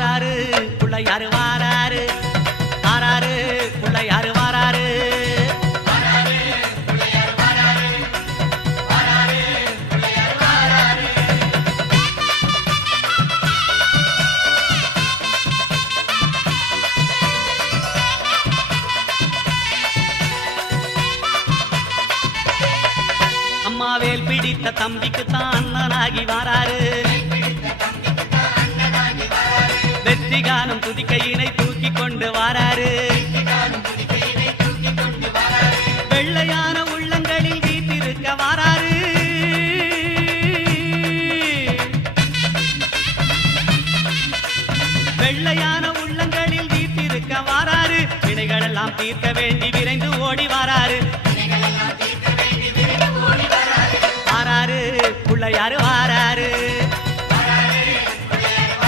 வாராரு புள்ளையாரு வாராரு வாராரு புள்ளையாரு வாராரு அம்மாவேல் பிடித்த தம்பிக்கு தான் அண்ணனாகி வாராரு வெற்றி காணும் துதிக்கையினை தூக்கி கொண்டு வாராரு வெள்ளையான உள்ளங்களில் வீட்டிருக்க வாராரு வெள்ளையான உள்ளங்களில் வீட்டிருக்க வாராரு வினைகளெல்லாம் தீர்க்க வேண்டி விரைந்து ஓடி வாராரு